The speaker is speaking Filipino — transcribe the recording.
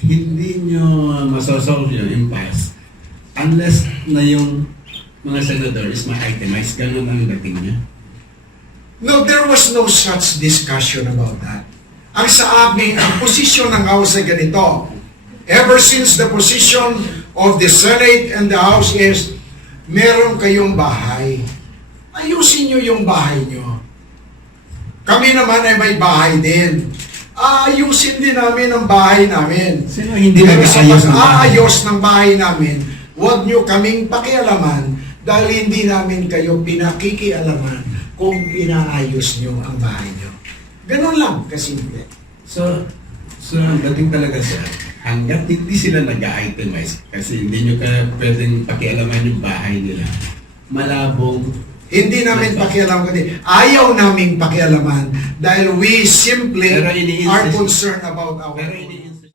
hindi nyo masosolve yung impasse unless na yung mga senador is ma-itemize. Ganun ang dating niya. No, there was no such discussion about that. Ang sa amin, ang posisyon ng House ay ganito. Ever since the position of the Senate and the House is, meron kayong bahay. Ayusin nyo yung bahay nyo. Kami naman ay may bahay din. Ayusin din namin ang bahay namin. Sino hindi Pero sa nag-aayos ng bahay? pag-aayos ng bahay namin, huwag nyo kaming pakialaman dahil hindi namin kayo pinakikialaman kung inaayos nyo ang bahay nyo. Ganun lang, kasimple. So ang dating talaga sir, hanggat hindi sila nag-itemize, kasi hindi nyo pwedeng pakialaman yung bahay nila, malabong. Hindi namin pakialam, kundi ayaw naming pakialaman dahil we simply Pero ini-insist- are concerned about our Pero ini-insist